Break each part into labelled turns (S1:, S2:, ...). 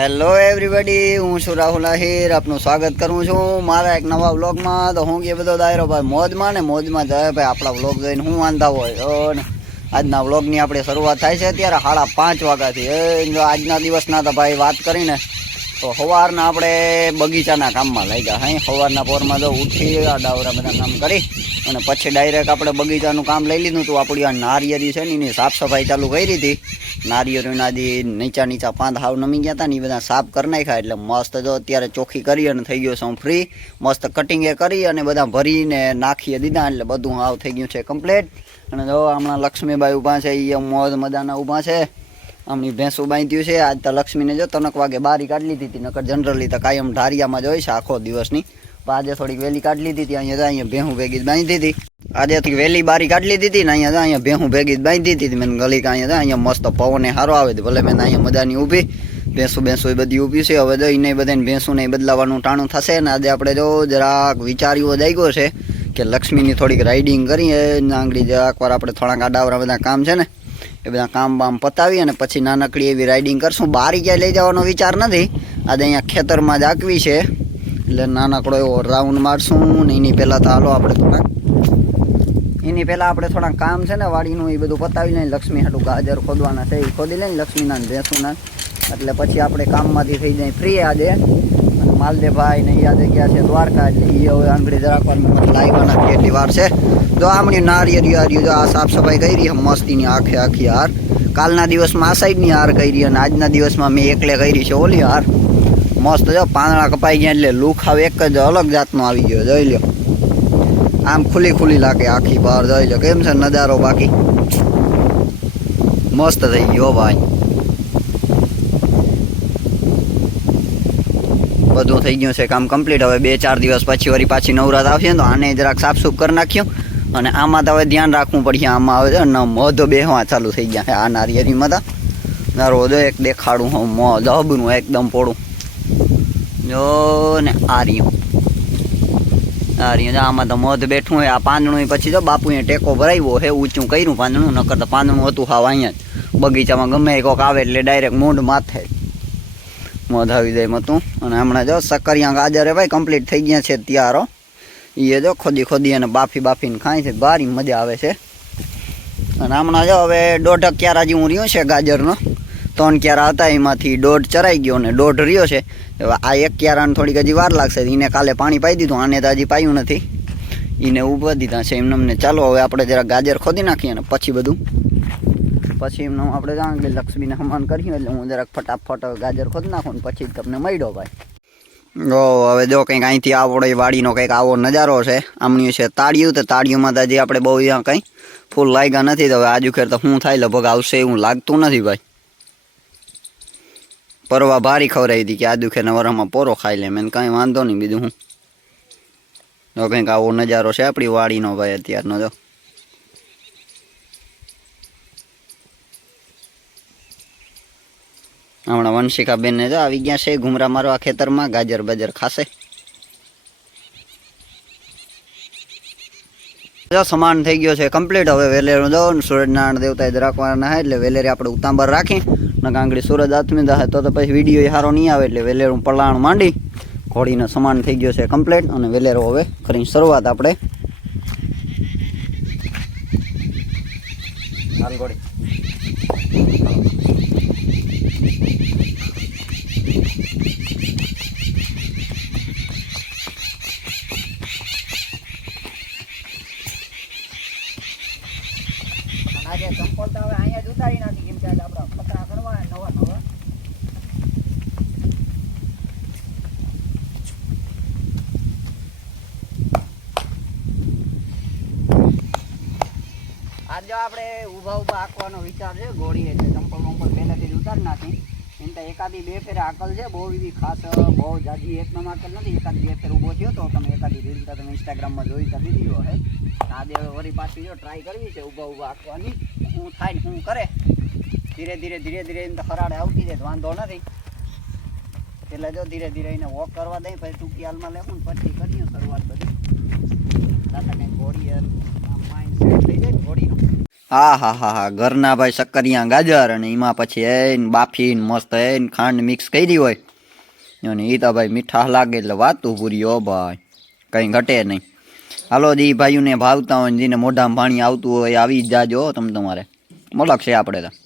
S1: Hello everybody હું છું રાહુલ આહિર. આપનું સ્વાગત કરું છું. મારા એક નવા વ્લોગમાં. તો હું કે બધો દાયરો ભાઈ મોજમાં ને મોજમાં જાય ભાઈ. આપણા વ્લોગ જોઈને હું વાંધા હોય? ને. આજના વ્લોગની આપણે શરૂઆત થાય છે અત્યારે સાડા પાંચ વાગ્યાથી. એ આજના દિવસના તો ભાઈ વાત કરીને તો સવારના આપણે બગીચાના કામમાં લાગ્યા હા. સવારના પોરમાં જો ઉઠી આ ડાવરા બધા કામ કરી અને પછી ડાયરેક્ટ આપણે બગીચાનું કામ લઈ લીધું હતું આપણી આ નારિયેરી છે ને, એની સાફ સફાઈ ચાલુ કરી હતી નારિયેરીના જે નીચા નીચા પાંદ હાવ નમી ગયા હતા ને એ બધા સાફ કરી નાખ્યા. એટલે મસ્ત જો અત્યારે ચોખ્ખી કરી અને થઈ ગયો છું ફ્રી મસ્ત કટિંગે કરી અને બધા ભરીને નાખીએ દીધા. એટલે બધું હાવ થઈ ગયું છે કમ્પ્લીટ અને જો હમણાં લક્ષ્મીબાઈ ઊભા છે એ મોજ મજાના ઊભા છે. આમની ભેંસું બાંધ્યું છે. આજ તો લક્ષ્મીને જો તનક વાગે બારી કાઢી લીધી હતી, નકર જનરલી તો કાયમ ઢારિયામાં જ હોય છે આખો દિવસની આજે થોડીક વહેલી કાઢી લીધી હતી, અહીંયા અહીંયા ભેહું ભેગી જ બાંધી હતી આજેથી વહેલી બારી કાઢી લીધી હતી ને અહીંયા અહીંયા ભેહું ભેગી જ બાંધી હતી. મેં ગલી અહીંયા અહીંયા મસ્ત પવને સારો આવે છે. ભલે મેં અહીંયા મજાની ઊભી. ભેંસું ભેંસું એ બધી ઊભી છે. હવે જો એને બધાને ભેંસું ને બદલાવાનું ટાણું થશે ને આજે આપણે જો જરાક વિચાર્યું જાગ્યો છે કે લક્ષ્મીની થોડીક રાઇડિંગ કરીએ આંગળી જરાક વાર આપણે થોડાક આડાવરા બધા કામ છે ને. એ બધા કામ બામ પતાવી અને પછી નાનકડી એવી રાઇડિંગ કરશું. બારી ક્યાંય લઈ જવાનો વિચાર નથી. આજે અહીંયા ખેતરમાં જ આકવી છે. એટલે નાનકડો એવો રાઉન્ડ મારશું ને એની પહેલાં તો હાલો આપણે થોડાક એની પહેલાં આપણે થોડાક કામ છે ને, વાડીનું એ બધું પતાવી લઈને લક્ષ્મી હાટું ગાજર ખોદવાના છે એ ખોદી લઈને લક્ષ્મીના ભેંસુના. એટલે પછી આપણે કામમાંથી થઈ જાય ફ્રી આજે. અને માલદેભાઈ ને આજે ગયા છે દ્વારકા, એટલે એ હવે આંગળી રાખવાનું. લાગવાના છે વાર છે. જો આમણી નારિયેરી હાર્યું આ સાફ સફાઈ કરી મસ્તીની આખે આખી હાર. કાલના દિવસમાં આ સાઈડની હાર કરી અને આજના દિવસમાં મેં એકલે કરી છે ઓલી હાર. મસ્ત જો, પાંદડા કપાઈ ગયા એટલે લુક હવે એક જ અલગ જાતનો આવી ગયો, જોઈ લ્યો. આમ ખુલ્લી ખુલ્લી લાગે, આખી બહાર જોઈ લો કેમ છે નજારો બાકી? મસ્ત થઈ ગયો ભાઈ. બધું થઈ ગયું છે, કામ કમ્પ્લીટ હવે બે ચાર દિવસ પછી વળી પાછી નવરાત આવશે તો આને જરાક સાફસૂફ કરી નાખ્યું. અને આમાં તો હવે ધ્યાન રાખવું પડશે, આમાં આવે છે ને મોઢો બેહવા ચાલુ થઈ ગયા છે આ નારિયેરીમાં તો. જો એક દેખાડું હું, મો દબનું એકદમ પોળું જો ને આ રહ્યું. આ આમાં તો મધ બેઠું હોય, આ પાંદડું પછી જો બાપુએ ટેકો ભરાવ્યો હે, ઊંચું કર્યું પાંદડું, નકર તો પાંદડું હતું હાવ અહીંયા જ. બગીચામાં ગમે કોક આવે એટલે ડાયરેક્ટ મૂંઢ માથે. મધ આવી જાય મતું. અને હમણાં જો સક્કરિયા ગાજરે ભાઈ કમ્પ્લીટ થઈ ગયા છે ત્યારો એ જો ખોદી ખોદી અને બાફી બાફીને ખાય છે. બારી મજા આવે છે. અને હમણાં જો હવે દોઢ ક્યારા જેવું રહ્યું છે ગાજરનો. ત્રણ ક્યારા હતા એમાંથી દોઢ ચરાઈ ગયો ને દોઢ રહ્યો છે. આ એક ક્યારાને થોડીક હજી વાર લાગશે. એને કાલે પાણી પાઈ દીધું, આને તો હજી પાયું નથી. એને ઊભા દીધા છે એમને અમને ચાલો હવે આપણે જરા ગાજર ખોદી નાખીએ ને પછી બધું. પછી એમને આપણે જાણ કે લક્ષ્મીને હમાન કરીએ એટલે હું જરાક ફટાફટ ગાજર ખોદી નાખું ને પછી જ તમને મળ્યો ભાઈ. ઓ, હવે જો કંઈક અહીંથી આવડે વાડીનો કંઈક આવો નજારો છે આમણ્યું છે તાળિયું, તો તાળિયુંમાં તો હજી આપણે બહુ અહીંયા કંઈ ફૂલ લાગ્યા નથી, તો હવે આજુ ખેર તો શું થાય, લગભગ આવશે એવું લાગતું નથી ભાઈ. પરવા ભારી ખવરાઈ હતી કે આ દુખે વરામાં પોરો ખાઈ લે, મેં કાંઈ વાંધો નહીં બીજું હું. જો કંઈક આવો નજારો છે આપણી વાડીનો ભાઈ અત્યારનો, જો. હમણાં વંશિકા બેનને જો આવી ગયા છે, ઘુમરા મારવા ખેતરમાં ગાજર બાજર ખાશે. જો સમાન થઈ ગયો છે કમ્પ્લીટ હવે વેલેરું જો સૂરજનારાયણ દેવતાએ જ રાખવાના એટલે વેલેરી આપણે ઉતાંબર રાખી. ને કાંગડી સૂરજ આથમી દે તો તો પછી વીડિયો સારો નહીં આવે, એટલે વેલેરું પલાણ માંડી. ઘોડીનો સમાન થઈ ગયો છે કમ્પ્લીટ અને વેલેરો હવે કરી શરૂઆત આપણે. ઘોડી. આજે તો હવે અહીંયા જ ઉતારી નાખી કેમ કે આપણા પતરા કરવા નવા નવા. આજે આપણે ઊભા ઊભા આંકવાનો વિચાર છે, ગોળીએ છે ચંપલ વંપલ પહેલાંથી જ ઉતારી નાખી. તો એકાદી બે ફેર આકલ છે, બહુ એવી ખાસ, બહુ જાજી એક નંબર આકલ નથી. એકાદી બે ફેર ઊભો થયો તો તમે એકાદી રીલ તો તમે ઇન્સ્ટાગ્રામમાં જોઈ તો દીધી હે. આજે હવે વળી પાછી જો ટ્રાય કરવી છે, ઊભા ઊભા આંકવાની શું થાય ને હું કરે. ધીરે ધીરે ધીરે ધીરે એમ તો ખરાડે આવતી જાય વાંધો નથી. એટલે જો ધીરે ધીરે એને વોક કરવા દઈ પછી ટૂંકી હાલમાં લેવું ને પછી કરીએ શરૂઆત બધી. દાદા કંઈક ઘોડી માઇન્ડ સેટ થઈ જાય ઘોડીનું હા હા હા હા. ઘરના ભાઈ શક્કરિયા ગાજર અને એમાં પછી એને બાફીને મસ્ત એને ખાંડ મિક્સ કરી હોય. અને એ તો ભાઈ મીઠા લાગે એટલે વાતું પૂરી ભાઈ. કંઈ ઘટે નહીં. હાલો દી ભાઈઓને ભાવતા હોય જેને મોઢામાં પાણી આવતું હોય, આવી જ જાજો તમે તમારે. મળક છે આપણે તો.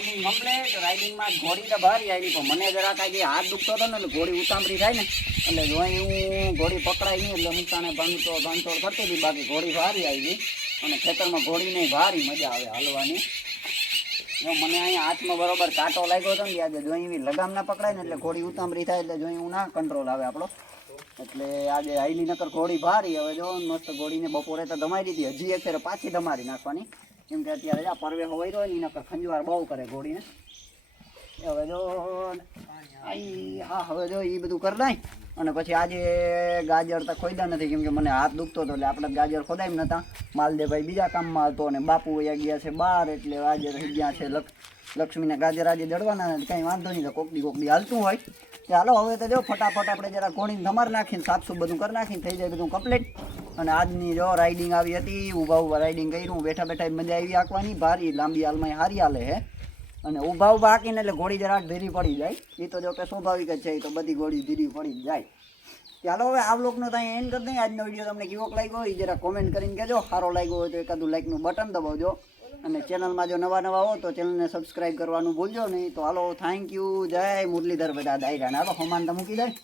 S1: રાઇડિંગ કમ્પ્લીટ રાઇડિંગમાં ઘોડી તો ભારી આવી પણ મને જરા કાંઈ હાથ દુખતો હતો ને ઘોડી ઉતામળી થાય ને, એટલે જો હું ઘોડી પકડાઈ નહીં એટલે મૂકાને ભાંગતો ભાંગતોડ કરતી હતી બાકી ઘોડી ભારી આવી હતી અને ખેતરમાં ઘોડીને ભારી મજા આવે હાલવાની. જો મને અહીંયા હાથમાં બરોબર કાંટો લાગ્યો હતો ને આજે જોઈ એવી લગામ ના પકડાય ને, એટલે ઘોડી ઉતામળી થાય, એટલે જોઈ હું ના કંટ્રોલ આવે આપણો. એટલે આજે હાઈલી નકર ઘોડી ભારી, હવે જો મસ્ત ઘોડીને બપોરે તો દમાઈ દીધી, હજી એક ફેર પાછી દમારી નાખવાની. કેમ કે અત્યારે આ પરવે હોય રહ્યો ને ઈ ખંજવાર બહુ કરે ઘોડીને. હવે જો હા, હવે જો એ બધું કરી નાય અને પછી આજે ગાજર તો ખોદા નથી, કેમ કે મને હાથ દુખતો હતો એટલે આપણે ગાજર ખોદાય નતા. માલદેવભાઈ બીજા કામમાં હતો અને બાપુ અહીંયા ગયા છે બહાર એટલે આજે રહી ગયા છે લક્ષ લક્ષ્મીના ગાજર આજે દળવાના નથી કાંઈ વાંધો નહીં, તો કોકડી કોકડી હાલતું હોય. ચાલો હવે તો જો ફટાફટ આપણે જરા ઘોડીને ધમાર નાખીને, સાફસૂફ બધું કરી નાખીને થઈ જાય બધું કમ્પ્લીટ અને આજની જો રાઇડિંગ આવી હતી, ઊભા ઊભા રાઇડિંગ કર્યું, બેઠા બેઠા મજા આવી આંકવાની ભારી, લાંબી હાલમાં હારી હાલે હે. અને ઊભા ઊભા આંકીને એટલે ઘોડી જરાક ધીરી પડી જાય. એ તો જો કે સ્વાભાવિક જ છે એ તો બધી ઘોડી ધીરી પડી જાય. ચાલો હવે આ બ્લોગનો ત્યાં એન્ડ કરી દઈએ. આજનો વીડિયો તમને કેવો લાગ્યો એ જરા કોમેન્ટ કરીને કહેજો. સારો લાગ્યો હોય તો એકાદું લાઇકનું બટન દબાવજો. અને ચેનલમાં જો નવા નવા હો તો ચેનલને સબસ્ક્રાઈબ કરવાનું ભૂલજો નહીં. તો હાલો થેન્ક યુ જય મુરલીધર બધા દાયરાને. હાલો હમાન તો મૂકી જાય